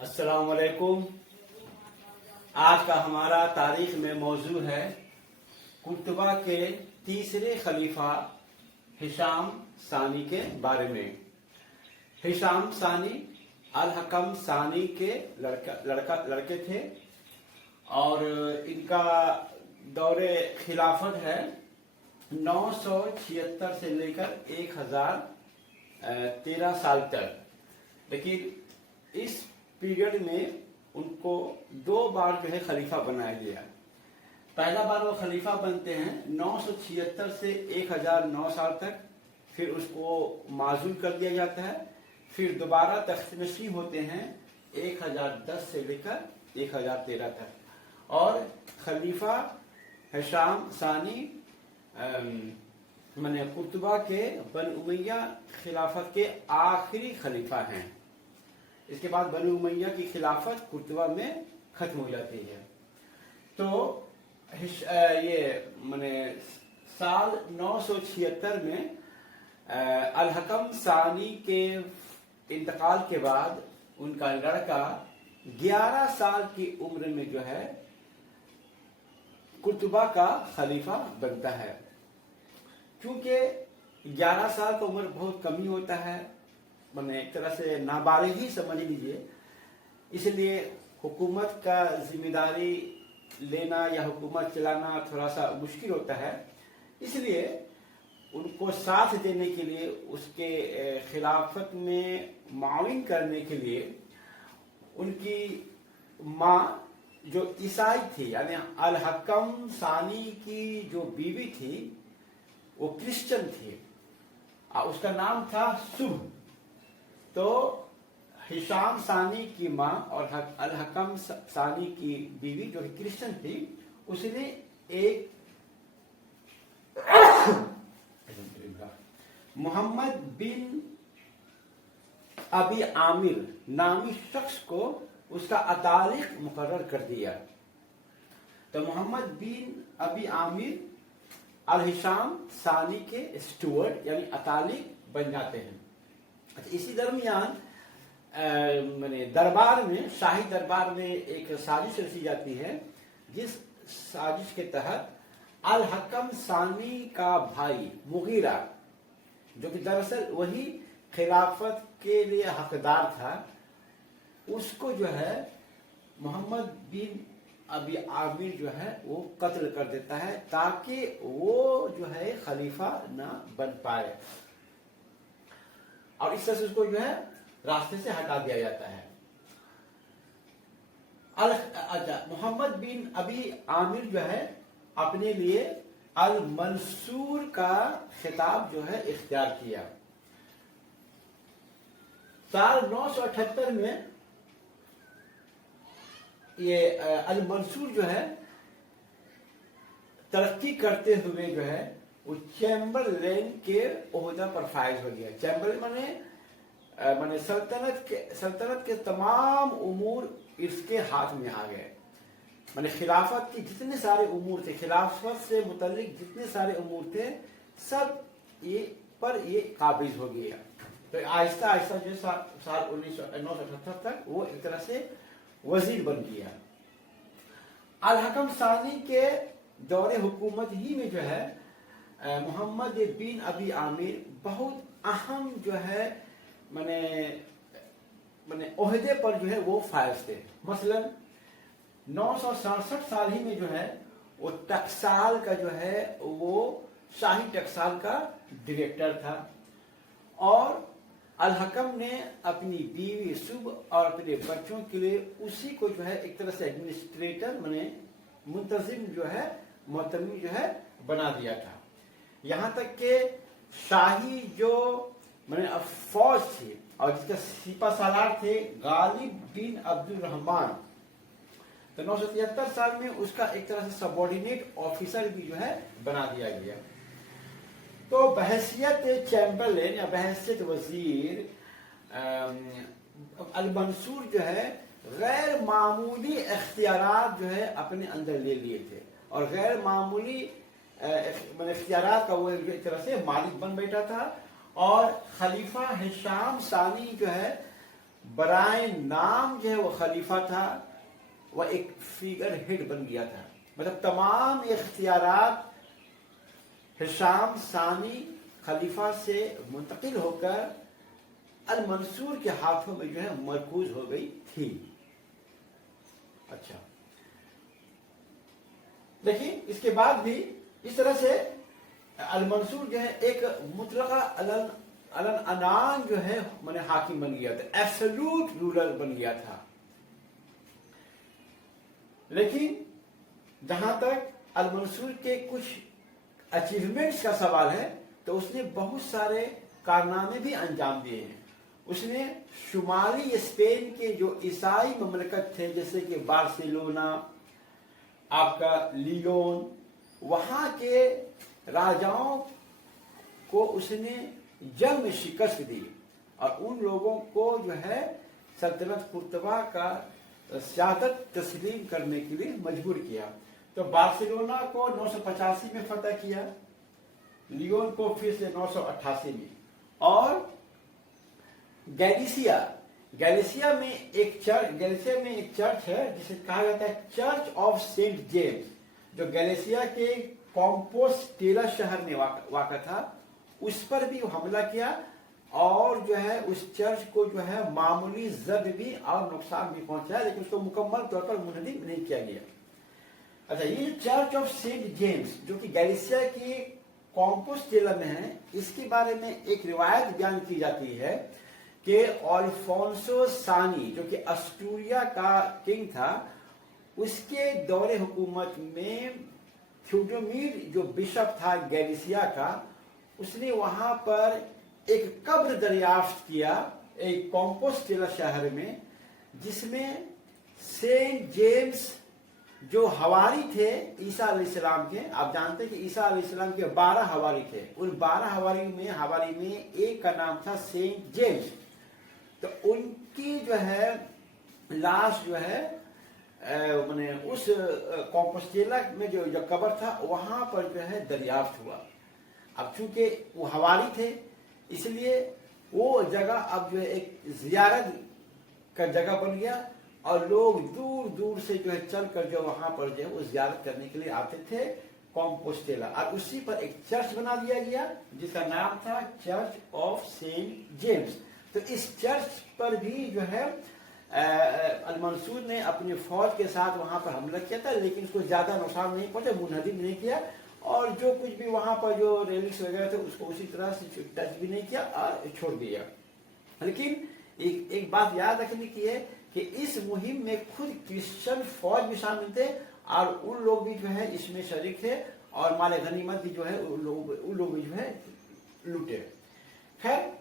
السلام علیکم۔ آج کا ہمارا تاریخ میں موضوع ہے قرطبہ کے تیسرے خلیفہ ہشام ثانی کے بارے میں۔ ہشام ثانی الحکم ثانی کے لڑکے تھے اور ان کا دور خلافت ہے 976 سے لے کر 1013 سال تک، لیکن اس پیریڈ میں ان کو دو بار جو ہے خلیفہ بنایا گیا۔ پہلا بار وہ خلیفہ بنتے ہیں 976 سے 1009 سال تک، پھر اس کو معزول کر دیا جاتا ہے، پھر دوبارہ تخت نشین ہوتے ہیں 1010 سے لے کر 1013 تک۔ اور خلیفہ ہشام ثانی قرطبہ کے بنو امیہ خلافت کے آخری خلیفہ ہیں۔ اس کے بعد بنو امیہ کی خلافت قرطبہ میں ختم ہو جاتی ہے۔ تو یہ سال 976 میں الحکم ثانی کے انتقال کے بعد ان کا لڑکا 11 سال کی عمر میں جو ہے قرطبہ کا خلیفہ بنتا ہے۔ کیونکہ 11 سال کا عمر بہت کمی ہوتا ہے، ایک طرح سے نابالغ ہی سمجھ لیجیے، اس لیے حکومت کا ذمہ داری لینا یا حکومت چلانا تھوڑا سا مشکل ہوتا ہے۔ اس لیے ان کو ساتھ دینے کے لیے، اس کے خلافت میں معاون کرنے کے لیے ان کی ماں جو عیسائی تھی، یعنی الحکم ثانی کی جو بیوی تھی وہ کرسچن تھی، اس کا نام تھا سب۔ تو ہشام ثانی کی ماں اور الحکم ثانی کی بیوی جو کرسچن تھی، اس نے ایک محمد بن ابی عامر نامی شخص کو اس کا اتالق مقرر کر دیا۔ تو محمد بن ابی عامر الہشام ثانی کے اسٹوارڈ یعنی اتالق بن جاتے ہیں۔ اسی درمیان دربار میں، شاہی دربار میں ایک سازش رچی جاتی ہے، جس سازش کے تحت الحکم ثانی کا بھائی مغیرہ، جو کہ دراصل وہی خلافت کے لیے حقدار تھا، اس کو جو ہے محمد بن ابی عامر جو ہے وہ قتل کر دیتا ہے، تاکہ وہ جو ہے خلیفہ نہ بن پائے، اور اس طرح سے اس کو جو ہے راستے سے ہٹا دیا جاتا ہے۔ محمد بن ابی عامر جو ہے اپنے لیے المنصور کا خطاب جو ہے اختیار کیا۔ سال 978 میں یہ المنصور جو ہے ترقی کرتے ہوئے جو ہے وہ چیمبر لین کے عہدہ پر فائز ہو گیا۔ چیمبر مانے سلطنت کے تمام امور اس کے ہاتھ میں آ گئے، خلافت کی جتنے سارے امور تھے، خلافت سے متعلق جتنے سارے امور تھے، سب یہ قابض ہو گیا۔ تو آہستہ آہستہ جو سال 978 تک وہ ایک طرح سے وزیر بن گیا۔ الحکم ثانی کے دور حکومت ہی میں جو ہے محمد بن ابی عامر بہت اہم جو ہے عہدے پر جو ہے وہ فائز تھے۔ مثلا 967 سال ہی میں جو ہے وہ ٹکسال کا جو ہے وہ شاہی ٹکسال کا ڈائریکٹر تھا، اور الحکم نے اپنی بیوی سب اور اپنے بچوں کے لیے اسی کو جو ہے ایک طرح سے ایڈمنسٹریٹر منتظم جو ہے محتمی جو ہے بنا دیا تھا۔ یہاں تک کہ شاہی جو فوج تھی اور جس کا سپہ سالار تھے غالب بن عبد الرحمن، تو 973 سال میں اس کا ایک طرح سے سبارڈینیٹ آفیسر بھی جو ہے بنا دیا گیا۔ تو بحیثیت چیمبرلین یا بحیثیت وزیر المنصور جو ہے غیر معمولی اختیارات جو ہے اپنے اندر لے لیے تھے، اور غیر معمولی اختیارات کا وہ ایک طرح سے مالک بن بیٹھا تھا، اور خلیفہ ہشام ثانی جو ہے बराए नाम जो है वो खलीफा था, वह एक फिगर हेड बन गया था। मतलब तमाम इख्तियारात हिशाम सानी खलीफा से मुंतकिल होकर अल मंसूर के हाथों में जो है मरकूज हो गई थी। अच्छा, देखिए इसके बाद भी इस तरह से अल मंसूर जो है एक मुतलका अलन अनान जो है माने हाकिम बन गया था, एब्सोल्यूट रूलर बन गया था। लेकिन जहां तक अल मंसूर के कुछ अचीवमेंट्स का सवाल है तो उसने बहुत सारे कारनामे भी अंजाम दिए हैं। उसने शुमाली स्पेन के जो ईसाई ममलकत थे जैसे कि बार्सिलोना, आपका लियोन, वहां के राजाओं को उसने जंग में शिकस्त दी और उन लोगों को जो है सल्तनत कुर्तबा का सियादत तस्लीम करने के लिए मजबूर किया। तो बार्सिलोना को 985 में फतह किया, लियोन को फिर से 988 में, और गैलिसिया में एक चर्च है जिसे कहा जाता है चर्च ऑफ सेंट जेम्स, जो गैलिसिया के कॉम्पोस्टेला शहर में वाक़ा था। उस पर भी हमला किया और जो है उस चर्च को जो है मामूली जद भी और नुकसान भी पहुंचाया, लेकिन उसको मुकम्मल तौर पर मुनहदिम नहीं किया गया। अच्छा, ये चर्च ऑफ सेंट जेम्स जो कि गैलिसिया की कॉम्पोस्टेला में है, इसके बारे में एक रिवायत बयान की जाती है कि अल्फोंसो सानी जो कि अस्टूरिया का किंग था, उसके दौरे हुकूमत में थ्यूडोमीर जो बिशप था गैलिसिया का, उसने वहां पर एक कब्र दरियाफ्त किया एक कॉम्पोस्टेला शहर में, जिसमें सेंट जेम्स जो हवारी थे ईसा अलैहिस्सलाम के। आप जानते हैं कि ईसा अलैहिस्सलाम के 12 हवारी थे। उन 12 हवारी में एक का नाम था सेंट जेम्स। तो उनकी जो है लाश जो है मैंने उस कॉम्पोस्टेला में जो कब्र था वहां पर जो है दरियाफ्त हुआ। अब चूंकि वो हवारी थे इसलिए वो जगह अब जो है एक जियारत का जगह बन गया और लोग दूर दूर से जो है चल कर जो वहां पर जो है वो जियारत करने के लिए आते थे कॉम्पोस्टेला। और उसी पर एक चर्च बना दिया गया जिसका नाम था चर्च ऑफ सेंट जेम्स। तो इस चर्च पर भी जो है अल मंसूर ने अपनी फौज के साथ वहां पर हमला किया था, लेकिन उसको ज्यादा नुकसान नहीं पहुंचा, मुनहदिम नहीं किया, और जो कुछ भी वहां पर जो रेलिक्स वगैरह थे उसको उसी तरह से टच भी नहीं किया और छोड़ दिया। लेकिन एक बात याद रखने की है कि इस मुहिम में खुद क्रिश्चियन फौज भी शामिल थे और उन लोग भी जो है इसमें शरीक थे और माल गनीमत भी जो है उन लोग भी जो है लूटे। खैर,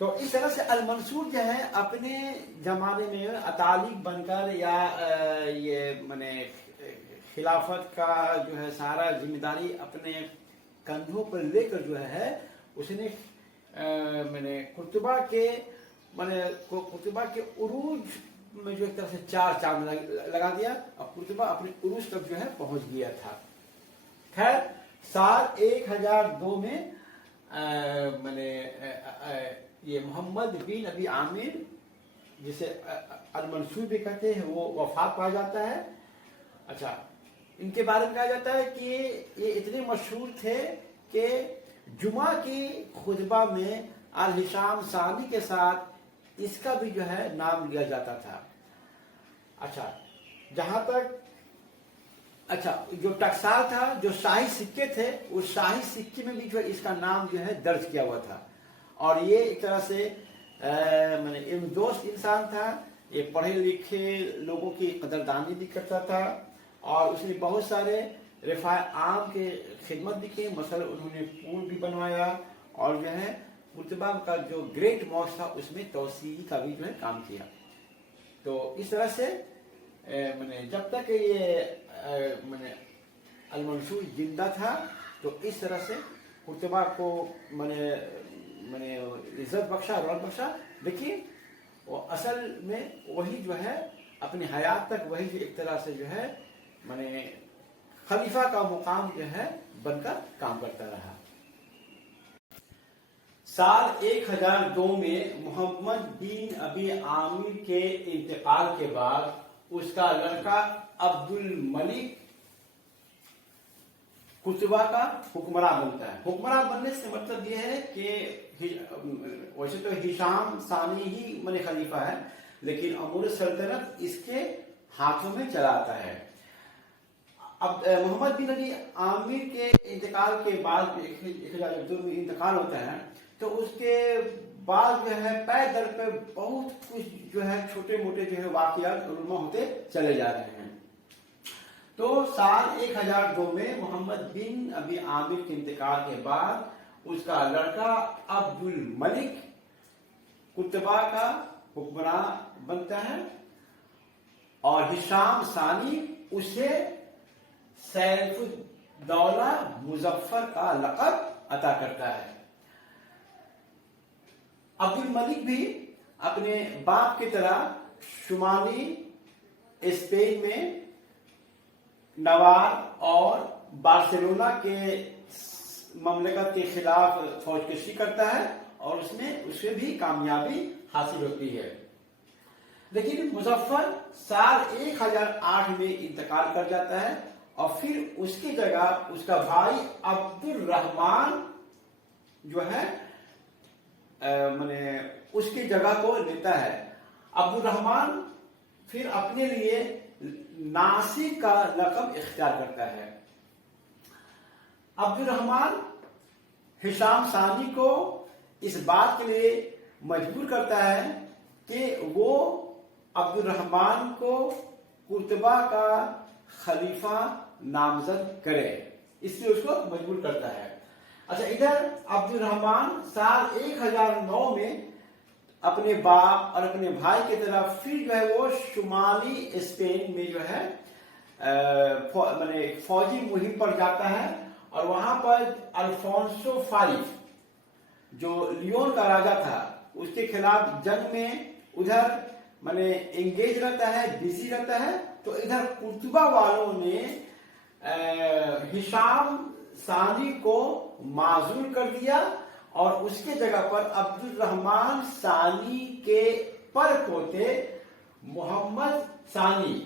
तो इस तरह से अल मंसूर जो है अपने जमाने में अतालिक बनकर या ये माने खिलाफत का जो है सारा जिम्मेदारी अपने कंधों पर लेकर जो है उसने मैंने कुर्तुबा के उरूज में जो एक तरह से 4 चांद लगा दिया और कुर्तुबा अपने उरूज तक जो है पहुंच गया था। खैर, साल 1002 में मैंने ये मोहम्मद बिन अबी आमिर, जिसे अल मंसूर भी कहते हैं, वो वफात पा जाता है। अच्छा, इनके बारे में कहा जाता है कि ये इतने मशहूर थे कि जुमा की खुतबा में अल हिशाम सानी के साथ इसका भी जो है नाम लिया जाता था। अच्छा, जहां तक जो टकसाल था, जो शाही सिक्के थे, उस शाही सिक्के में भी जो है इसका नाम जो है दर्ज किया हुआ था। और ये एक तरह से मैंने इल्मदोस्त इंसान था, ये पढ़े लिखे लोगों की कदरदानी भी करता था और उसने बहुत सारे रिफाय आम के खिदमत भी की। मसलन उन्होंने पुल भी बनवाया और जो है कुर्तुबा का जो ग्रेट मॉस्क था उसमें तोसी का भी जो है काम किया। तो इस तरह से मैंने जब तक ये मैंने अल मंसूर जिंदा था तो इस तरह से कुर्तुबा को मैंने इज्जत बख्शा, रौनक बख्शा। लेकिन वो असल में वही जो है अपनी हयात तक वही जो एक तरह से जो है मैंने खलीफा का मुकाम जो है बनकर काम करता रहा। سال 1002 میں محمد بن ابی عامر کے انتقال کے بعد اس کا لڑکا عبد الملک قطبہ کا حکمراں بنتا ہے. حکمراں بننے سے مطلب یہ ہے کہ ویسے تو ہشام ثانی ہی خلیفہ ہے، لیکن امور سلطنت اس کے ہاتھوں میں چلا آتا ہے. اب محمد بن ابی عامر کے انتقال کے بعد 1002 میں انتقال ہوتا ہے، تو اس کے بعد جو ہے پے در پہ بہت کچھ جو ہے چھوٹے موٹے جو ہے واقعات رونما ہوتے چلے جا رہے ہیں. تو سال 1002 میں محمد بن ابی عامر کے انتقال کے بعد اس کا لڑکا عبد الملک قطبہ کا حکمراں بنتا ہے، اور ہشام ثانی اسے سیف الدولہ مظفر کا لقب عطا کرتا ہے. عبد الملک بھی اپنے باپ کی طرح شمالی اسپین میں نوار اور بارسلونا کے مملکت کے خلاف فوج کشی کرتا ہے، اور اس میں اسے بھی کامیابی حاصل ہوتی ہے. لیکن مظفر سال 1008 میں انتقال کر جاتا ہے، اور پھر اس کی جگہ اس کا بھائی عبد الرحمن جو ہے اس کی جگہ کو لیتا ہے. عبد الرحمن پھر اپنے لیے ناصر کا لقب اختیار کرتا ہے. عبد الرحمن ہشام ثانی کو اس بات کے لیے مجبور کرتا ہے کہ وہ عبد الرحمن کو قطبہ کا خلیفہ نامزد کرے، اس لیے اس کو مجبور کرتا ہے. اچھا، ادھر عبد الرحمن سال 1009 میں اپنے باپ اور اپنے بھائی کی طرف پھر جو ہے وہ شمالی اسپین میں جو ہے فوجی مہم پر جاتا ہے، اور وہاں پر الفونسو فائف جو لیون کا راجا تھا اس کے خلاف جنگ میں ادھر انگیج رہتا ہے، بزی رہتا ہے. تو ادھر قطبہ والوں نے ہشام ثانی کو معزول کر دیا، اور اس کے جگہ پر عبد الرحمن ثانی کے پر پوتے محمد ثانی،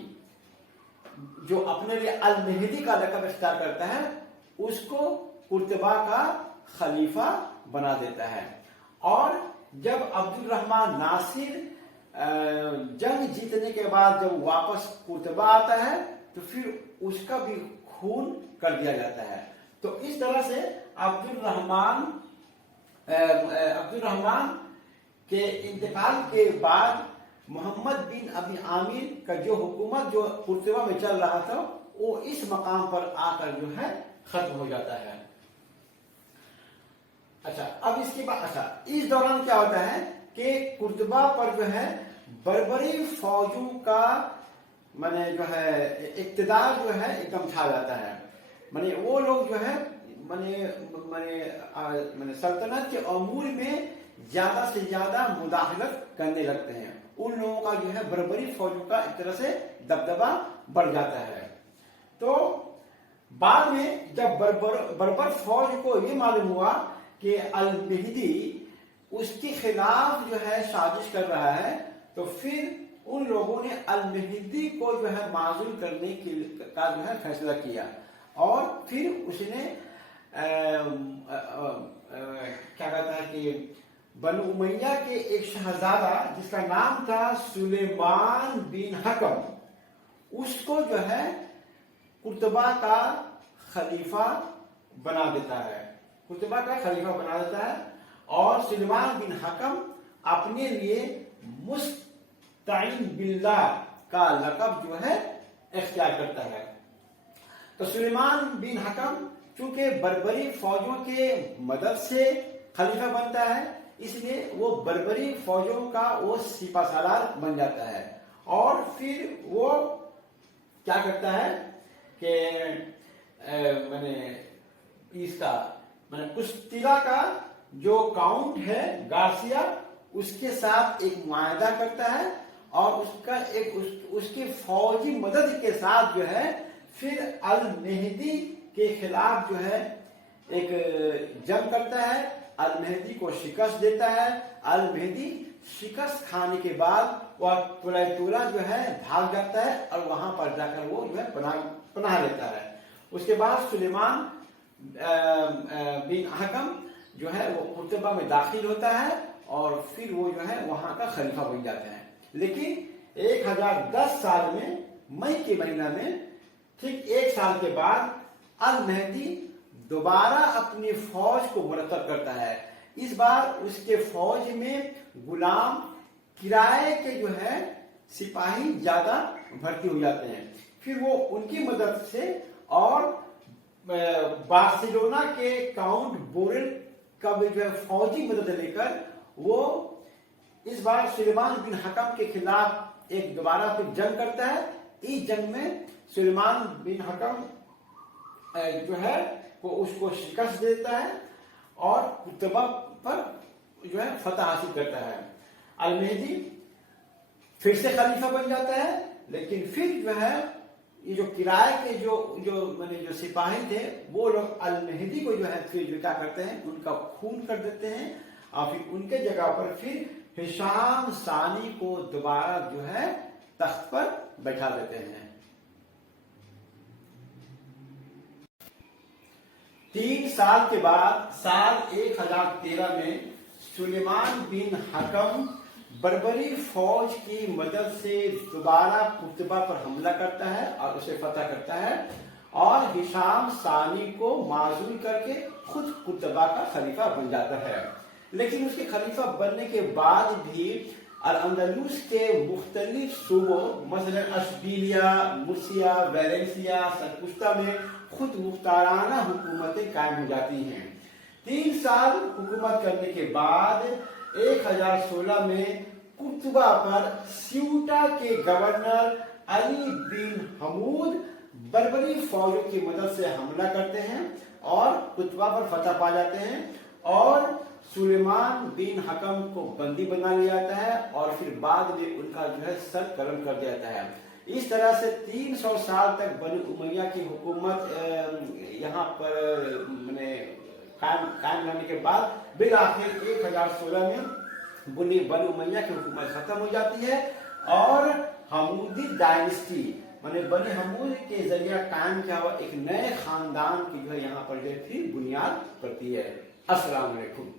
جو اپنے لیے المہدی کا لقب اختیار کرتا ہے، اس کو قطبہ کا خلیفہ بنا دیتا ہے. اور جب عبد الرحمن ناصر جنگ جیتنے کے بعد جب واپس قطبہ آتا ہے، تو پھر اس کا بھی خون کر دیا جاتا ہے. تو اس طرح سے عبد الرحمن کے انتقال کے بعد محمد بن ابی عامر کا جو حکومت جو قطبہ میں چل رہا تھا، وہ اس مقام پر آ کر جو ہے ختم ہو جاتا ہے. اچھا، اب اس کے بعد اس دوران کیا ہوتا ہے کہ قطبہ پر جو ہے بربری فوجوں کا جو ہے اقتدار جو ہے ایک دم چھا جاتا ہے. وہ لوگ جو ہے سلطنت کے امور میں زیادہ سے زیادہ مداخلت کرنے لگتے ہیں. ان لوگوں کا جو ہے بربری فوجوں کا ایک طرح سے دبدبا بڑھ جاتا ہے. تو بعد میں جب بربر فوج کو یہ معلوم ہوا کہ المہدی اس کے خلاف جو ہے سازش کر رہا ہے، تو پھر ان لوگوں نے المہدی کو جو ہے معزول کرنے کا جو ہے فیصلہ کیا. اور پھر اس نے کیا کہتا ہے کہ بنو امیہ کے ایک شہزادہ جس کا نام تھا سلیمان بن حکم، اس کو جو ہے قطبہ کا خلیفہ بنا دیتا ہے. اور سلیمان بن حکم اپنے لیے مستعین باللہ کا لقب جو ہے اختیار کرتا ہے. تو سلیمان بن حکم چونکہ بربری فوجوں کے مدد سے خلیفہ بنتا ہے، اس لیے وہ بربری فوجوں کا وہ سپہ سالار بن جاتا ہے. اور پھر وہ کیا کرتا ہے کہ اس کا کستیلا کا جو کاؤنٹ ہے گارسیا، اس کے ساتھ ایک معاہدہ کرتا ہے، اور اس کی فوجی مدد کے ساتھ جو ہے پھر المہدی کے خلاف جو ہے ایک جنگ کرتا ہے. अल मेहदी को शिकस्त देता है। अल मेहदी शिकस्त खाने के बाद वह तुलैतुला जो है भाग जाता है और वहां पर जाकर वो जो है पनाह लेता है। उसके बाद सुलेमान बिन हकम जो है वो कुर्तबा में दाखिल होता है और फिर वो जो है वहां का खलीफा बन जाते हैं। लेकिन 1010 साल में मई के महीना में ठीक एक साल के बाद अल मेहदी दोबारा अपनी फौज को मुरतब करता है। इस बार उसके फौज में गुलाम किराए के जो है सिपाही ज्यादा भर्ती हो जाते हैं। फिर वो उनकी मदद से और बार्सिलोना के काउंट बोरेल का भी जो है फौजी मदद लेकर वो इस बार सुलेमान बिन हकम के खिलाफ एक दोबारा फिर जंग करता है। इस जंग में सुलेमान बिन हकम जो है वो उसको शिकस्त देता है और कुर्तबा पर जो है फतह हासिल करता है। अल मेहदी फिर से खलीफा बन जाता है, लेकिन फिर जो है ये जो किराए के जो सिपाही थे वो लोग अल मेहदी को जो है फिर जो क्या करते हैं उनका खून कर देते हैं और फिर उनके जगह पर फिर हिशाम सानी को दोबारा जो है तख्त पर बैठा देते हैं। 3 साल के बाद साल 1013 में सुलेमान बिन हकम बर्बरी फौज की मदद से दोबारा कुर्तबा पर हमला करता है और उसे फतह करता है और हिशाम सानी को माजूल करके खुद कुर्तबा का खलीफा बन जाता है। लेकिन उसके खलीफा बनने के बाद भी अल अंदलुस के मुख्तलिफ सूबों मसलन अशबीलिया, मुर्सिया, वैलेंसिया, सरकुस्ता में खुद मुख्ताराना हुकूमतें कायम हो जाती हैं। 3 साल हुकूमत करने के बाद 1016 में कुर्तबा पर स्यूटा के गवर्नर अली बिन हमूद बर्बरी फौजों की मदद से हमला करते हैं और कुर्तबा पर फतह पा जाते हैं और सुलेमान बिन हकम को बंदी बना लिया जाता है और फिर बाद में उनका जो है सर कलम कर दिया जाता है। इस तरह से 300 साल तक बनी उमैया की हुकूमत यहाँ पर कायम रहने के बाद बिल आखिर 1016 में बनी उमैया की हुकूमत खत्म हो जाती है और हमूदी डायनेस्टी माने बनी हमूद के जरिए कायम किया हुआ एक नए खानदान की जो है यहाँ पर जो थी बुनियाद पड़ती है। अस्सलाम वालेकुम।